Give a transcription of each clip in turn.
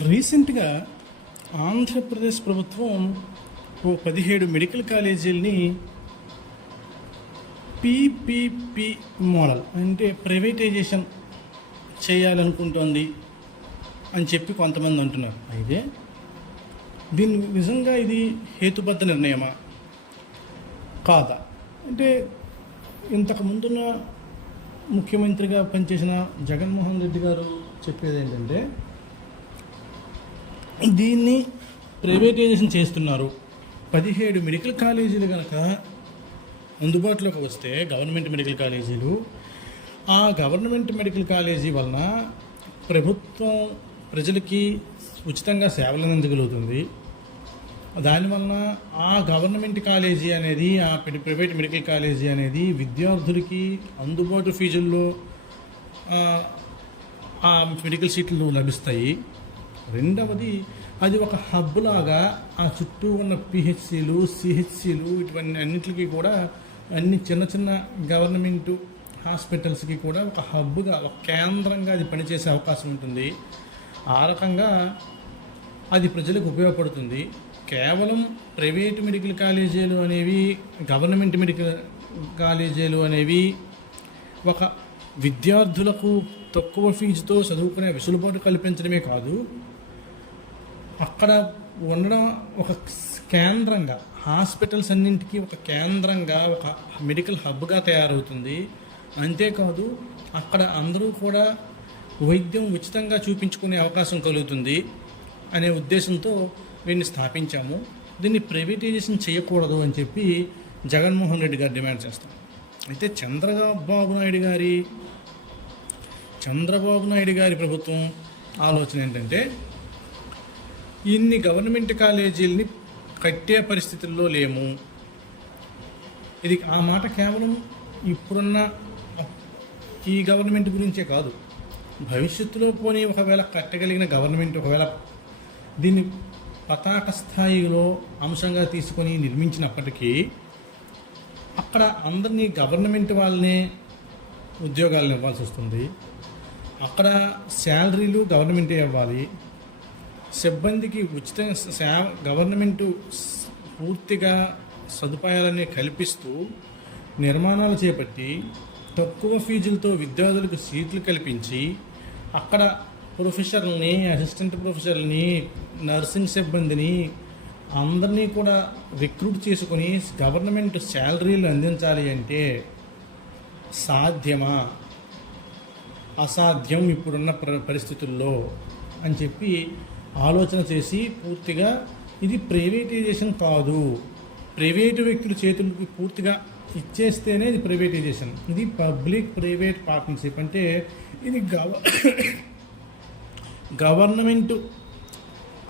రీసెంట్గా ఆంధ్రప్రదేశ్ ప్రభుత్వం ఓ పదిహేడు మెడికల్ కాలేజీలని పీపీపీ మోడల్ అంటే ప్రైవేటైజేషన్ చేయాలనుకుంటోంది అని చెప్పి కొంతమంది అంటున్నారు. అయితే దీన్ని నిజంగా ఇది హేతుబద్ధ నిర్ణయమా? కాదా? అంటే ఇంతకు ముందున్న ముఖ్యమంత్రిగా పనిచేసిన జగన్మోహన్ రెడ్డి గారు చెప్పేది ఏంటంటే దీన్ని ప్రైవేటైజేషన్ చేస్తున్నారు. పదిహేడు మెడికల్ కాలేజీలు కనుక అందుబాటులోకి వస్తే గవర్నమెంట్ మెడికల్ కాలేజీలు ఆ గవర్నమెంట్ మెడికల్ కాలేజీ వలన ప్రభుత్వం ప్రజలకి ఉచితంగా సేవలు అందించగలుగుతుంది దానివలన ఆ గవర్నమెంట్ కాలేజీ అనేది ఆ ప్రైవేట్ మెడికల్ కాలేజీ అనేది విద్యార్థులకి అందుబాటు ఫీజుల్లో ఆ మెడికల్ సీట్లు లభిస్తాయి. రెండవది అది ఒక హబ్ లాగా ఆ చుట్టూ ఉన్న పిహెచ్సిలు సిహెచ్సిలు ఇటువంటి అన్నిటికీ కూడా అన్ని చిన్న చిన్న గవర్నమెంట్ హాస్పిటల్స్కి కూడా ఒక హబ్గా ఒక కేంద్రంగా అది పనిచేసే అవకాశం ఉంటుంది. ఆ రకంగా అది ప్రజలకు ఉపయోగపడుతుంది. కేవలం ప్రైవేట్ మెడికల్ కాలేజీలు అనేవి గవర్నమెంట్ మెడికల్ కాలేజీలు అనేవి ఒక విద్యార్థులకు తక్కువ ఫీజుతో చదువుకునే వెసులుబాటు కల్పించడమే కాదు అక్కడ ఉండడం ఒక కేంద్రంగా హాస్పిటల్స్ అన్నింటికి ఒక కేంద్రంగా ఒక మెడికల్ హబ్గా తయారవుతుంది. అంతేకాదు అక్కడ అందరూ కూడా వైద్యం ఉచితంగా చూపించుకునే అవకాశం కలుగుతుంది అనే ఉద్దేశంతో వీటిని స్థాపించాము. దీన్ని ప్రైవేటైజేషన్ చేయకూడదు అని చెప్పి జగన్మోహన్ రెడ్డి గారు డిమాండ్ చేస్తాం అయితే చంద్రబాబు నాయుడు గారి చంద్రబాబు నాయుడు గారి ప్రభుత్వం ఆలోచన ఏంటంటే ఇన్ని గవర్నమెంట్ కాలేజీలని కట్టే పరిస్థితుల్లో లేము. ఇది ఆ మాట కేవలం ఇప్పుడున్న ఈ గవర్నమెంట్ గురించే కాదు. భవిష్యత్తులో పోనీ ఒకవేళ కట్టగలిగిన గవర్నమెంట్ ఒకవేళ దీన్ని పతాక స్థాయిలో అంశంగా తీసుకొని నిర్మించినప్పటికీ అక్కడ అందరినీ గవర్నమెంట్ వాళ్ళనే ఉద్యోగాలను ఇవ్వాల్సి వస్తుంది. అక్కడ శాలరీలు గవర్నమెంటే ఇవ్వాలి. సిబ్బందికి ఉచిత సేవ గవర్నమెంట్ పూర్తిగా సదుపాయాలన్నీ కల్పిస్తూ నిర్మాణాలు చేపట్టి తక్కువ ఫీజులతో విద్యార్థులకు సీట్లు కల్పించి అక్కడ ప్రొఫెసర్లని అసిస్టెంట్ ప్రొఫెసర్ని నర్సింగ్ సిబ్బందిని అందరినీ కూడా రిక్రూట్ చేసుకొని గవర్నమెంట్ శాలరీలు అందించాలి అంటే సాధ్యమా? అసాధ్యం ఇప్పుడున్న పరిస్థితుల్లో అని చెప్పి ఆలోచన చేసి పూర్తిగా ఇది ప్రైవేటైజేషన్ కాదు. ప్రైవేటు వ్యక్తుల చేతులకి పూర్తిగా ఇచ్చేస్తేనే ఇది ప్రైవేటైజేషన్. ఇది పబ్లిక్ ప్రైవేట్ పార్ట్నర్షిప్. అంటే ఇది గవ గవర్నమెంట్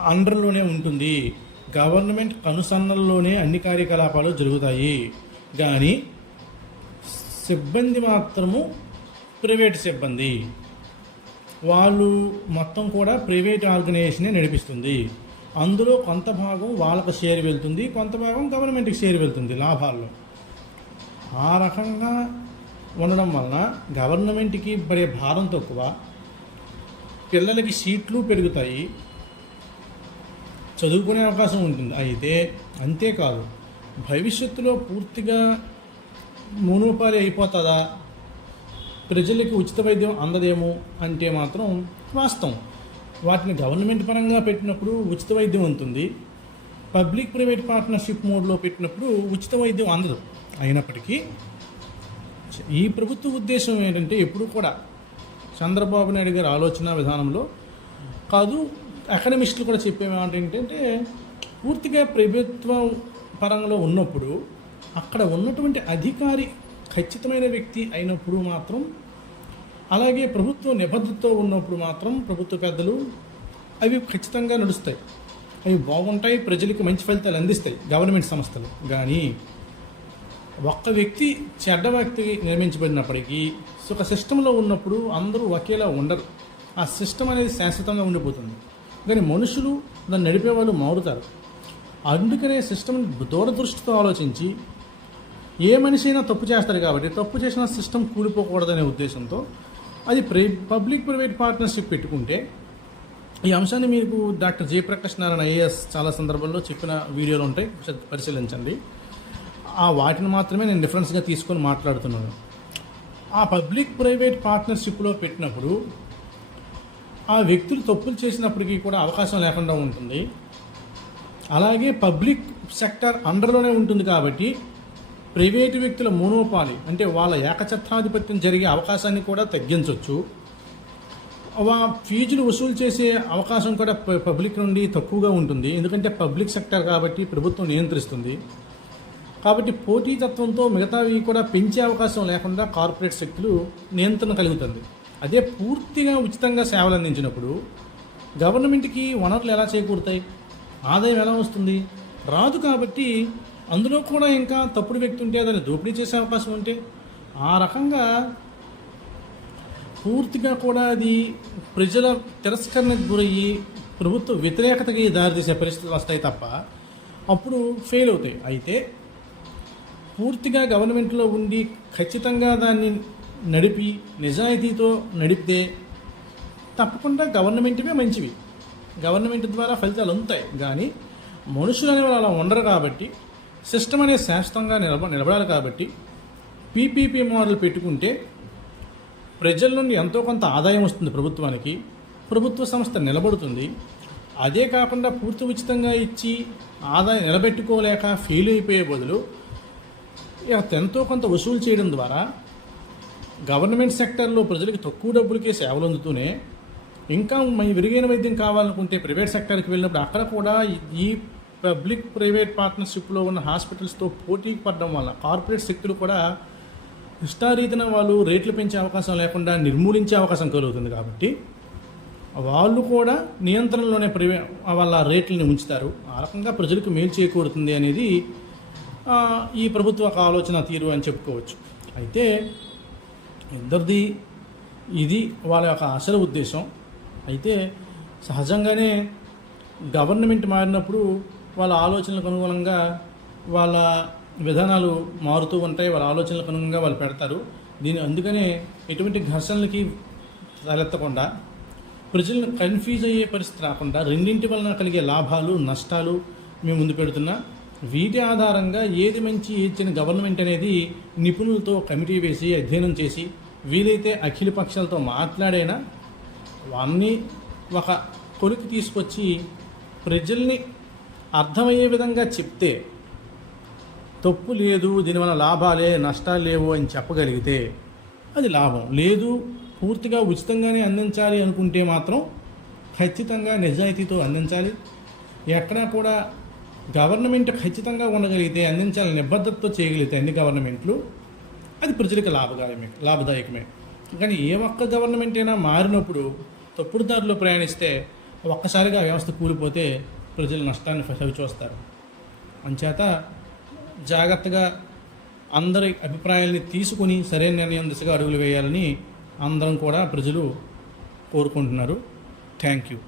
అండర్లోనే ఉంటుంది. గవర్నమెంట్ కనుసన్నల్లోనే అన్ని కార్యకలాపాలు జరుగుతాయి. కానీ సిబ్బంది మాత్రము ప్రైవేట్ సిబ్బంది. వాళ్ళు మొత్తం కూడా ప్రైవేట్ ఆర్గనైజేషనే నడిపిస్తుంది. అందులో కొంత భాగం వాళ్ళకు షేర్ వెళ్తుంది కొంత భాగం గవర్నమెంట్కి షేర్ వెళ్తుంది లాభాల్లో. ఆ రకంగా ఉండడం వలన గవర్నమెంట్కి పడే భారం తక్కువ పిల్లలకి సీట్లు పెరుగుతాయి చదువుకునే అవకాశం ఉంటుంది. అయితే అంతేకాదు భవిష్యత్తులో పూర్తిగా మునుపాలి అయిపోతుందా? ప్రజలకి ఉచిత వైద్యం అందదేమో అంటే మాత్రం వాస్తవం. వాటిని గవర్నమెంట్ పరంగా పెట్టినప్పుడు ఉచిత వైద్యం ఉంటుంది. పబ్లిక్ ప్రైవేట్ పార్ట్నర్షిప్ మోడ్లో పెట్టినప్పుడు ఉచిత వైద్యం అందదు. అయినప్పటికీ ఈ ప్రభుత్వ ఉద్దేశం ఏంటంటే ఎప్పుడు కూడా చంద్రబాబు నాయుడు గారి ఆలోచన విధానంలో కాదు అకాడమిస్టులు కూడా చెప్పేవి ఏంటంటే పూర్తిగా ప్రభుత్వ పరంలో ఉన్నప్పుడు అక్కడ ఉన్నటువంటి అధికారి ఖచ్చితమైన వ్యక్తి అయినప్పుడు మాత్రం అలాగే ప్రభుత్వ నిబద్ధతతో ఉన్నప్పుడు మాత్రం ప్రభుత్వ పెద్దలు అవి ఖచ్చితంగా నడుస్తాయి. అవి బాగుంటాయి ప్రజలకు మంచి ఫలితాలు అందిస్తాయి గవర్నమెంట్ సంస్థలు. కానీ ఒక్క వ్యక్తి చెడ్డ వ్యక్తి నిర్మించబడినప్పటికీ ఒక సిస్టంలో ఉన్నప్పుడు అందరూ ఒకేలా ఉండరు. ఆ సిస్టమ్ అనేది శాశ్వతంగా ఉండిపోతుంది. కానీ మనుషులు దాన్ని నడిపే వాళ్ళు మారుతారు. అందుకనే సిస్టమ్ దూరదృష్టితో ఆలోచించి ఏ మనిషి అయినా తప్పు చేస్తారు కాబట్టి తప్పు చేసిన సిస్టమ్ కూలిపోకూడదనే ఉద్దేశంతో అది ప్రై పబ్లిక్ ప్రైవేట్ పార్ట్నర్షిప్ పెట్టుకుంటే ఈ అంశాన్ని మీకు డాక్టర్ జయప్రకాష్ నారాయణ ఐఏఎస్ చాలా సందర్భాల్లో చెప్పిన వీడియోలు ఉంటాయి. పరిశీలించండి. ఆ వాటిని మాత్రమే నేను డిఫరెన్స్గా తీసుకొని మాట్లాడుతున్నాను. ఆ పబ్లిక్ ప్రైవేట్ పార్ట్నర్షిప్లో పెట్టినప్పుడు ఆ వ్యక్తులు తప్పులు చేసినప్పటికీ కూడా అవకాశం లేకుండా ఉంటుంది. అలాగే పబ్లిక్ సెక్టర్ అండర్లోనే ఉంటుంది కాబట్టి ప్రైవేటు వ్యక్తుల మోనోపాలి అంటే వాళ్ళ ఏకఛత్రాధిపత్యం జరిగే అవకాశాన్ని కూడా తగ్గించవచ్చు ఫీజులు వసూలు చేసే అవకాశం కూడా పబ్లిక్ నుండి తక్కువగా ఉంటుంది. ఎందుకంటే పబ్లిక్ సెక్టర్ కాబట్టి ప్రభుత్వం నియంత్రిస్తుంది. కాబట్టి పోటీతత్వంతో మిగతావి కూడా పెంచే అవకాశం లేకుండా కార్పొరేట్ శక్తులు నియంత్రణ కలుగుతుంది. అదే పూర్తిగా ఉచితంగా సేవలు అందించినప్పుడు గవర్నమెంట్కి వనరులు ఎలా చేకూరుతాయి? ఆదాయం ఎలా వస్తుంది? రాదు కాబట్టి అందులో కూడా ఇంకా తప్పుడు వ్యక్తి ఉంటే దాన్ని దోపిడీ చేసే అవకాశం ఉంటే ఆ రకంగా పూర్తిగా కూడా అది ప్రజల తిరస్కరణకు గురయ్యి ప్రభుత్వ వ్యతిరేకతకి దారితీసే పరిస్థితులు వస్తాయి తప్ప అప్పుడు ఫెయిల్ అవుతాయి. అయితే పూర్తిగా గవర్నమెంట్లో ఉండి ఖచ్చితంగా దాన్ని నడిపి నిజాయితీతో నడిపితే తప్పకుండా గవర్నమెంట్వే మంచివి. గవర్నమెంట్ ద్వారా ఫలితాలు ఉంటాయి కానీ మనుషులు అనేవాళ్ళు అలా ఉండరు కాబట్టి సిస్టమ్ అనేది శాశ్వతంగా నిలబ నిలబడాలి కాబట్టి పీపీపీ మోడల్ పెట్టుకుంటే ప్రజల నుండి ఎంతో కొంత ఆదాయం వస్తుంది ప్రభుత్వానికి. ప్రభుత్వ సంస్థ నిలబడుతుంది. అదే కాకుండా పూర్తి ఉచితంగా ఇచ్చి ఆదాయం నిలబెట్టుకోలేక ఫెయిల్ అయిపోయే బదులు ఇక ఎంతో కొంత వసూలు చేయడం ద్వారా గవర్నమెంట్ సెక్టర్లో ప్రజలకు తక్కువ డబ్బులకే సేవలు అందుతూనే ఇంకా మన విరిగైన వైద్యం కావాలనుకుంటే ప్రైవేట్ సెక్టర్కి వెళ్ళినప్పుడు అక్కడ కూడా ఈ పబ్లిక్ ప్రైవేట్ పార్ట్నర్షిప్లో ఉన్న హాస్పిటల్స్తో పోటీకి పడడం వల్ల కార్పొరేట్ శక్తులు కూడా ఇష్టారీతిన వాళ్ళు రేట్లు పెంచే అవకాశం లేకుండా నిర్మూలించే అవకాశం కలుగుతుంది కాబట్టి వాళ్ళు కూడా నియంత్రణలోనే ప్రైవే వాళ్ళ రేట్లని ఉంచుతారు ఆ రకంగా ప్రజలకు మేలు చేకూరుతుంది అనేది ఈ ప్రభుత్వ ఒక ఆలోచన తీరు అని చెప్పుకోవచ్చు. అయితే ఇద్దరిది ఇది వాళ్ళ యొక్క అసలు ఉద్దేశం. అయితే సహజంగానే గవర్నమెంట్ మారినప్పుడు వాళ్ళ ఆలోచనలకు అనుగుణంగా వాళ్ళ విధానాలు మారుతూ ఉంటాయి వాళ్ళ ఆలోచనలకు అనుగుణంగా వాళ్ళు పెడతారు. దీని అందుకనే ఎటువంటి ఘర్షణలకి తలెత్తకుండా ప్రజలను కన్ఫ్యూజ్ అయ్యే పరిస్థితి రాకుండా రెండింటి వలన కలిగే లాభాలు నష్టాలు మేము ముందు పెడుతున్నా వీటి ఆధారంగా ఏది మంచి ఇచ్చిన గవర్నమెంట్ అనేది నిపుణులతో కమిటీ వేసి అధ్యయనం చేసి వీలైతే అఖిల పక్షాలతో మాట్లాడైనా అన్నీ ఒక కొలికి తీసుకొచ్చి ప్రజల్ని అర్థమయ్యే విధంగా చెప్తే తప్పు లేదు దీనివల్ల లాభాలే నష్టాలు లేవు అని చెప్పగలిగితే అది లాభం. లేదు పూర్తిగా ఉచితంగానే అందించాలి అనుకుంటే మాత్రం ఖచ్చితంగా నిజాయితీతో అందించాలి. ఎక్కడా కూడా గవర్నమెంట్ ఖచ్చితంగా ఉండగలిగితే అందించాలని నిబద్ధతతో చేయగలిగితే అన్ని గవర్నమెంట్లు అది ప్రజలకు లాభదాయకమే లాభదాయకమే. కానీ ఏ ఒక్క గవర్నమెంట్ అయినా మారినప్పుడు తప్పుడు దారిలో ప్రయాణిస్తే ఒక్కసారిగా వ్యవస్థ కూలిపోతే ప్రజలు నష్టాన్ని చవి చూస్తారు అంచేత జాగ్రత్తగా అందరి అభిప్రాయాల్ని తీసుకుని సరైన నిర్ణయం దిశగా అడుగులు వేయాలని అందరం కూడా ప్రజలు కోరుకుంటున్నారు. Thank you.